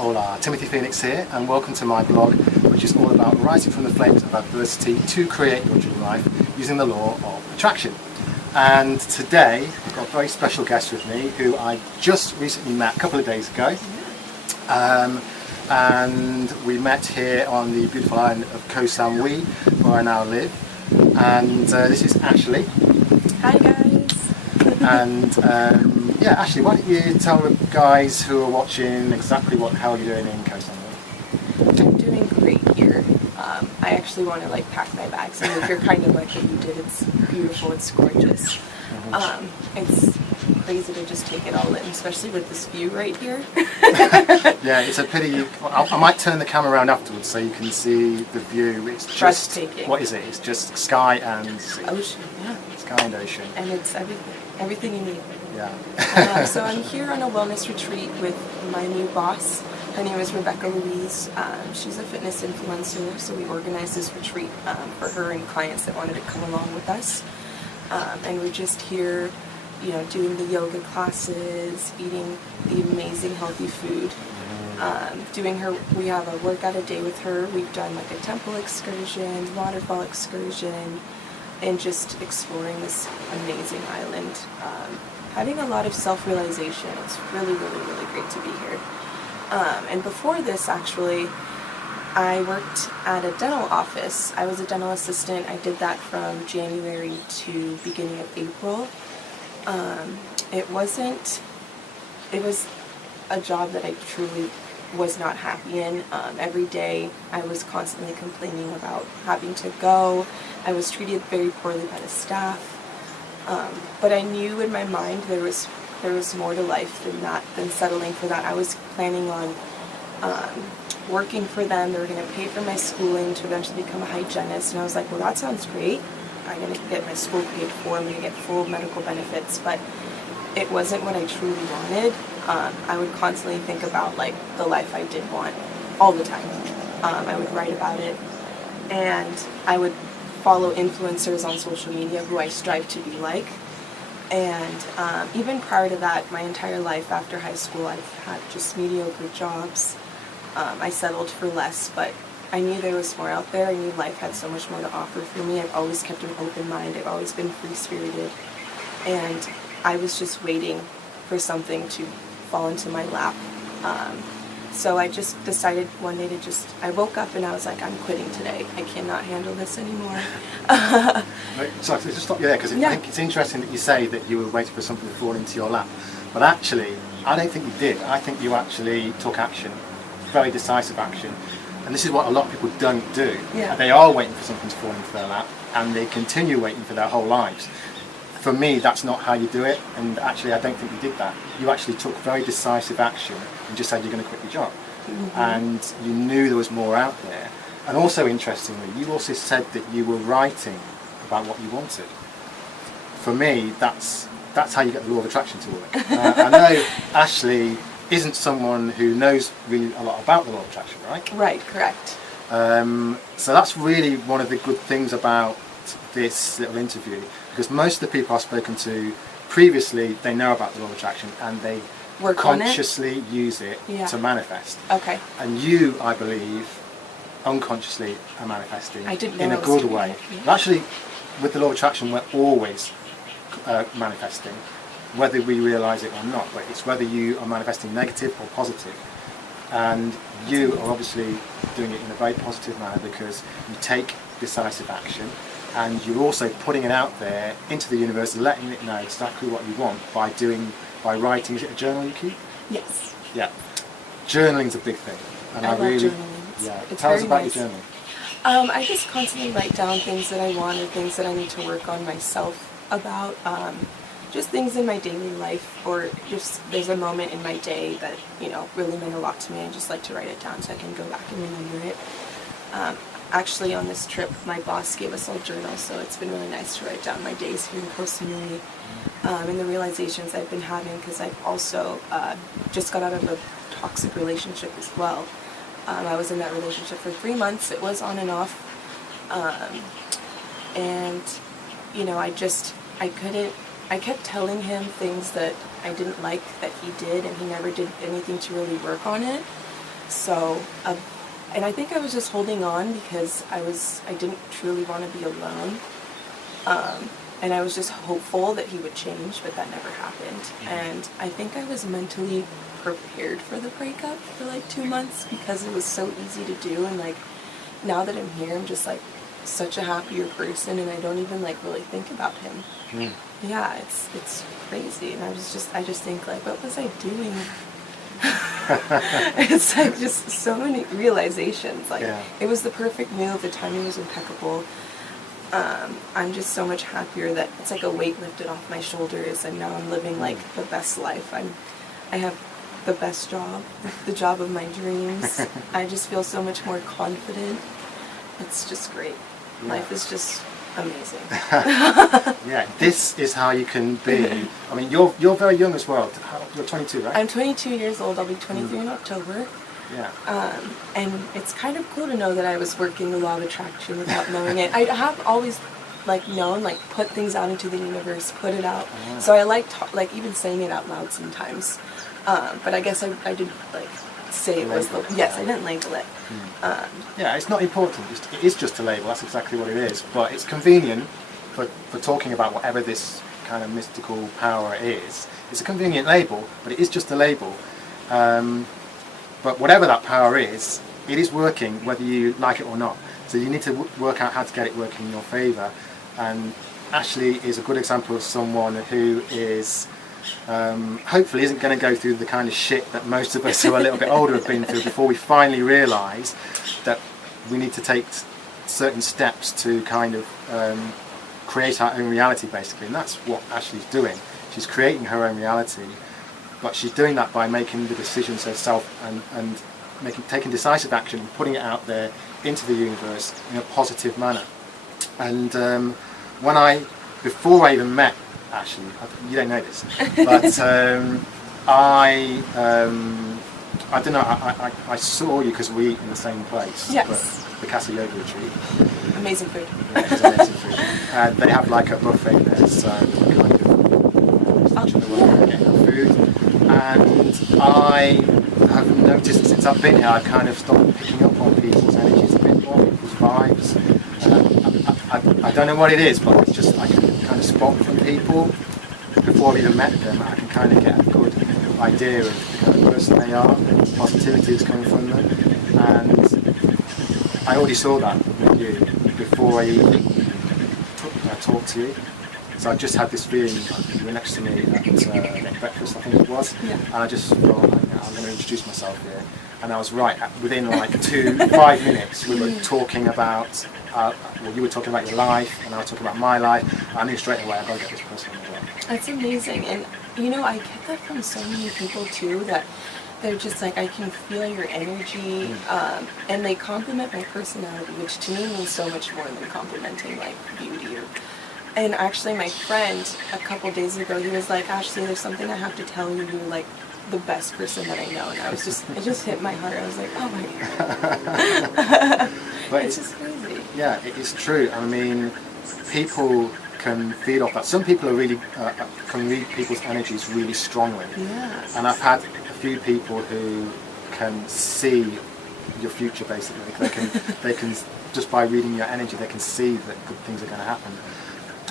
Hola, Timothy Phoenix here, and welcome to my blog, which is all about rising from the flames of adversity to create your dream life using the law of attraction. And today I've got a very special guest with me who I just recently met a couple of days ago. And we met here on the beautiful island of Koh Samui, where I now live. And this is Ashley. Hi guys. And yeah, Ashley, why don't you tell the guys who are watching exactly what the hell you're doing in Koh Samui? I'm doing great here. I actually want to pack my bags and move here, kind of like what you did. It's beautiful, it's gorgeous. It's crazy to just take it all in, especially with this view right here. Yeah, it's a pity. I might turn the camera around afterwards so you can see the view. It's just breathtaking. What is it? It's just sky and sea. Ocean, yeah. Sky and ocean. And it's everything you need. Yeah. So I'm here on a wellness retreat with my new boss. Her name is Rebecca Louise. She's a fitness influencer, so we organized this retreat for her and clients that wanted to come along with us. And we're just here, doing the yoga classes, eating the amazing healthy food. We have a workout a day with her. We've done a temple excursion, waterfall excursion, and just exploring this amazing island. Having a lot of self-realization. It's really, really, really great to be here. And before this, actually, I worked at a dental office. I was a dental assistant. I did that from January to beginning of April. It was a job that I truly was not happy in. Every day I was constantly complaining about having to go. I was treated very poorly by the staff. But I knew in my mind there was more to life than that, than settling for that. I was planning on working for them. They were going to pay for my schooling to eventually become a hygienist, and I was like, well, that sounds great. I'm going to get my school paid for. I'm going to get full medical benefits, but it wasn't what I truly wanted. I would constantly think about the life I did want all the time. I would write about it, and I would follow influencers on social media who I strive to be like. And even prior to that, my entire life after high school, I've had just mediocre jobs. I settled for less, but I knew there was more out there. I knew life had so much more to offer for me. I've always kept an open mind. I've always been free-spirited. And I was just waiting for something to fall into my lap. So I just decided one day I woke up and I was like, I'm quitting today. I cannot handle this anymore. Sorry, just stop you there, because I think it's interesting that you say that you were waiting for something to fall into your lap. But actually, I don't think you did. I think you actually took action, very decisive action. And this is what a lot of people don't do. Yeah. They are waiting for something to fall into their lap, and they continue waiting for their whole lives. For me, that's not how you do it, and actually I don't think you did that. You actually took very decisive action and just said you're going to quit your job. And you knew there was more out there. And also, interestingly, you also said that you were writing about what you wanted. For me, that's how you get the law of attraction to work. I know Ashley isn't someone who knows really a lot about the law of attraction, right? Right, correct. So that's really one of the good things about this little interview, because most of the people I've spoken to previously, they know about the law of attraction and they consciously use it to manifest. Okay. And you, I believe, unconsciously are manifesting in a good way. Yeah. Actually, with the law of attraction, we're always manifesting, whether we realise it or not. But it's whether you are manifesting negative or positive. And you are obviously doing it in a very positive manner because you take decisive action. And you're also putting it out there into the universe, letting it know exactly what you want by writing. Is it a journal you keep? Yes. Yeah. Journaling's a big thing. And I love journaling. Tell us about your journal. I just constantly write down things that I want or things that I need to work on myself about. Just things in my daily life, or just there's a moment in my day that really meant a lot to me. I just like to write it down so I can go back and remember it. Actually, on this trip, my boss gave us all journals, so it's been really nice to write down my days here in Koh Samui and the realizations I've been having, because I've also just got out of a toxic relationship as well. I was in that relationship for 3 months. It was on and off, and I kept telling him things that I didn't like that he did, and he never did anything to really work on it. So, and I think I was just holding on because I didn't truly want to be alone. And I was just hopeful that he would change, but that never happened. And I think I was mentally prepared for the breakup for like 2 months because it was so easy to do. And like, now that I'm here, I'm just like such a happier person, and I don't even like really think about him. Yeah, it's crazy. And I just think like, what was I doing? It's like just so many realizations. Like, it was the perfect move. The timing was impeccable. I'm just so much happier that it's like a weight lifted off my shoulders, and now I'm living like the best life. I have the best job, the job of my dreams. I just feel so much more confident. It's just great. Life is just amazing. Yeah, this is how you can be. I mean, you're very young as well. You're 22, right? I'm 22 years old. I'll be 23 in October. Yeah. And it's kind of cool to know that I was working the law of attraction without knowing it. I have always like known, like put things out into the universe, put it out. So I like even saying it out loud sometimes. But I guess I didn't like say it was the, yes, I didn't label it. Yeah, it's not important. It is just a label. That's exactly what it is. But it's convenient for talking about whatever this kind of mystical power is. It's a convenient label, but it is just a label. But whatever that power is, it is working whether you like it or not. So you need to work out how to get it working in your favour. And Ashley is a good example of someone who is hopefully isn't going to go through the kind of shit that most of us who are a little bit older have been through before we finally realise that we need to take certain steps to kind of create our own reality, basically. And that's what Ashley's doing. She's creating her own reality. But she's doing that by making the decisions herself and taking decisive action and putting it out there into the universe in a positive manner. And before I even met Ashley, you don't know this, but I don't know, I saw you because we eat in the same place. Yes. But the Casa Yoga Retreat. Amazing food. Yeah, it's amazing food. They have like a buffet there, so kind of getting food. And I have noticed since I've been here, I've kind of started picking up on people's energies a bit more, people's vibes. I don't know what it is, but it's just I can kind of spot from people before I've even met them. I can kind of get a good idea of the kind of person they are, the positivity that's coming from them. And I already saw that with you before I even talked to you. So I just had this feeling, you were next to me at breakfast, I think it was, and I just thought, I'm going to introduce myself here. And I was right, within like 5 minutes we were talking about, well, you were talking about your life, and I was talking about my life. I knew straight away I've got to get this person on the job. That's amazing. And you know, I get that from so many people too, that they're just like, I can feel your energy, and they compliment my personality, which to me means so much more than complimenting like beauty or. And actually my friend a couple days ago, he was like, Ashley, there's something I have to tell you, you're like the best person that I know. And I was just, it just hit my heart. I was like, oh my God. But it's just crazy. Yeah, it's true. I mean, people can feed off that. Some people are really, can read people's energies really strongly. Yeah. And I've had a few people who can see your future basically. They can just by reading your energy, they can see that good things are going to happen.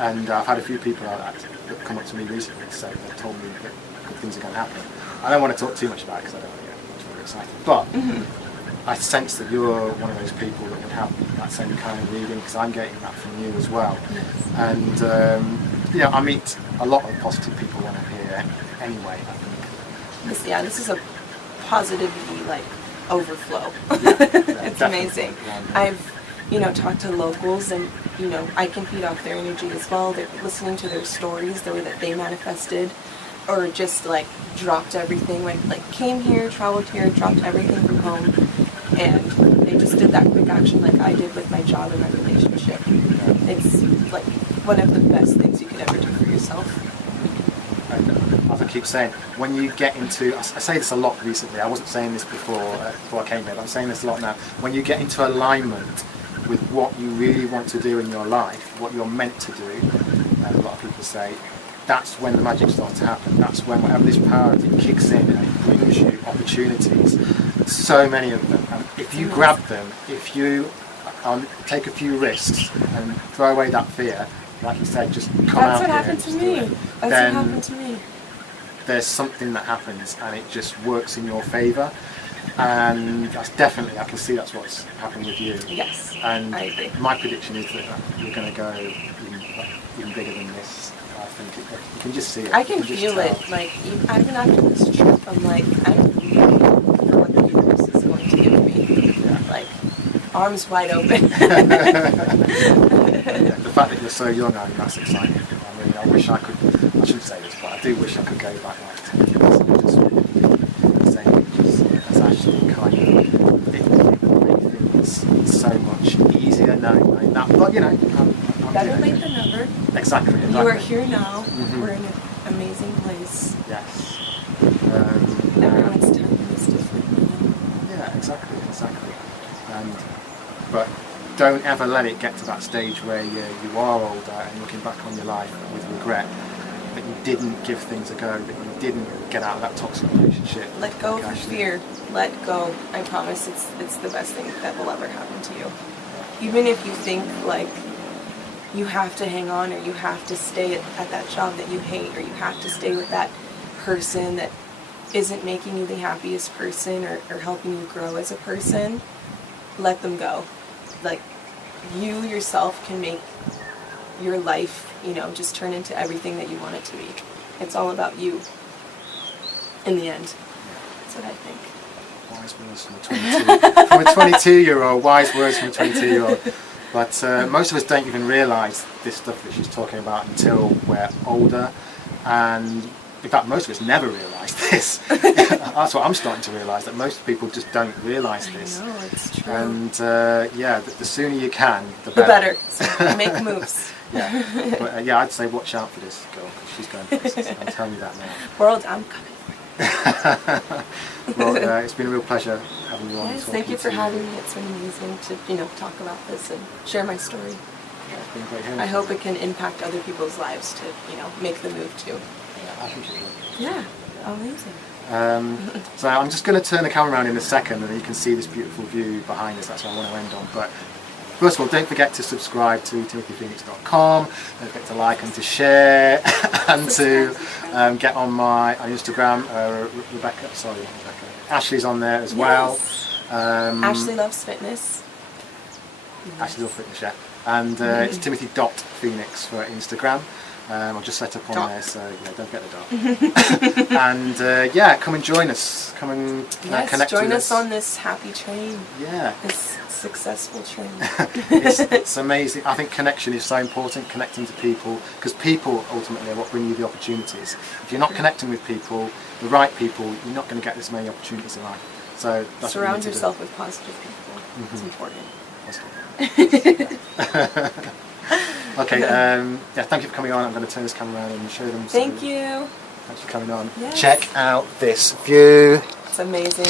And I've had a few people that come up to me recently, so they've told me that good things are going to happen. I don't want to talk too much about it because I don't want to get much more excited. But I sense that you're one of those people that would have that same kind of reading, because I'm getting that from you as well. Yes. And I meet a lot of positive people when I'm here anyway, I think. This is a positivity like overflow. It's amazing. I've talked to locals, and I can feed off their energy as well. They're listening to their stories, the way that they manifested, or just like dropped everything, like came here, traveled here, dropped everything from home, and they just did that quick action like I did with my job and my relationship. It's like one of the best things you could ever do for yourself. As I keep saying, when you get into, I say this a lot recently, I wasn't saying this before I came here, but I'm saying this a lot now, when you get into alignment with what you really want to do in your life, what you're meant to do, a lot of people say, that's when the magic starts to happen. That's when whatever this power is, it kicks in and it brings you opportunities So many of them. And if you grab them, if you take a few risks and throw away that fear, like you said, just come That's out what here happened and to just do me. it, That's what then happened to me. there's something that happens and it just works in your favour. And that's definitely, I can see that's what's happened with you. Yes, And I agree. my prediction is that you're going to go even bigger than this. I think you can just see it. I can You just feel tell. it. Like even after this trip, I'm like, I don't know what the universe is going to give me. Yeah. Like arms wide open. Yeah, the fact that you're so young, I mean, that's exciting. I mean, I wish I could, I shouldn't say this, but I do wish I could go back like 10 years and just say it's actually kind of, it makes things so much easier knowing that. But you know, I'm Better doing late it. than never. Exactly. You are here now. Mhm. We're in an amazing place. Yes. Everyone's timing is different. Yeah, exactly. But don't ever let it get to that stage where you are older and looking back on your life with regret that you didn't give things a go, that you didn't get out of that toxic relationship. Let go Like, of actually, fear. Let go. I promise it's the best thing that will ever happen to you. Even if you think like you have to hang on or you have to stay at that job that you hate or you have to stay with that person that isn't making you the happiest person or helping you grow as a person, let them go. Like you yourself can make your life, just turn into everything that you want it to be. It's all about you in the end. That's what I think. Wise words from a 22-year-old. Wise words from a 22-year-old. But most of us don't even realise this stuff that she's talking about until we're older. And in fact, most of us never realise this. That's what I'm starting to realise, that most people just don't realise this. I know, it's true. And the sooner you can, the The better. better. So make moves. Yeah, but I'd say watch out for this girl, because she's going places. I'm telling you that now. World, I'm coming. Well, it's been a real pleasure having you on. Yes, thank you for having me. It's been amazing to talk about this and share my story. Yeah, it's been great hearing I from hope you. it can impact other people's lives to make the move too. Yeah, I think it will. Yeah, amazing. So I'm just going to turn the camera around in a second and you can see this beautiful view behind us. That's what I want to end on. But first of all, don't forget to subscribe to timothyphoenix.com. Don't forget to like and to share and to get on my Instagram. Rebecca. Ashley's on there as well. Ashley loves fitness. Ashley loves fitness, yeah. And it's timothy.phoenix for Instagram. I'll just set up on there, so yeah, don't forget the dot. And come and join us. Come and connect join with us on this happy train. Yeah. This successful train. It's amazing. I think connection is so important, connecting to people, because people ultimately are what bring you the opportunities. If you're not connecting with people, the right people, you're not going to get this many opportunities in life. So that's Surround what you need yourself to with positive people. It's important. do. Okay, thank you for coming on. I'm going to turn this camera around and show them. Thank you. Thanks for coming on. Yes. Check out this view. It's amazing.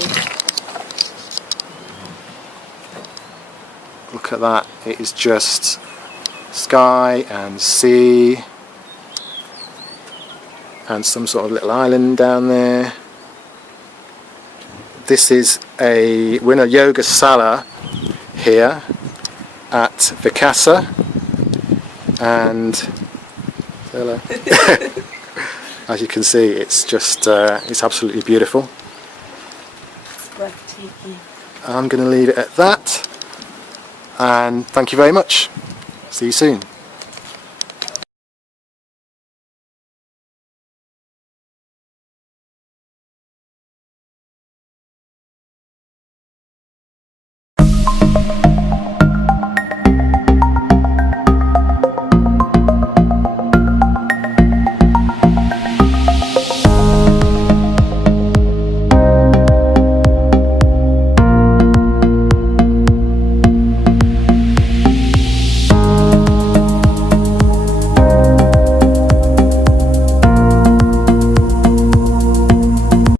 Look at that. It is just sky and sea and some sort of little island down there. This is we're in a yoga sala here at Vikasa, and hello. As you can see, it's just it's absolutely beautiful. It's breathtaking. I'm going to leave it at that, and thank you very much. See you soon.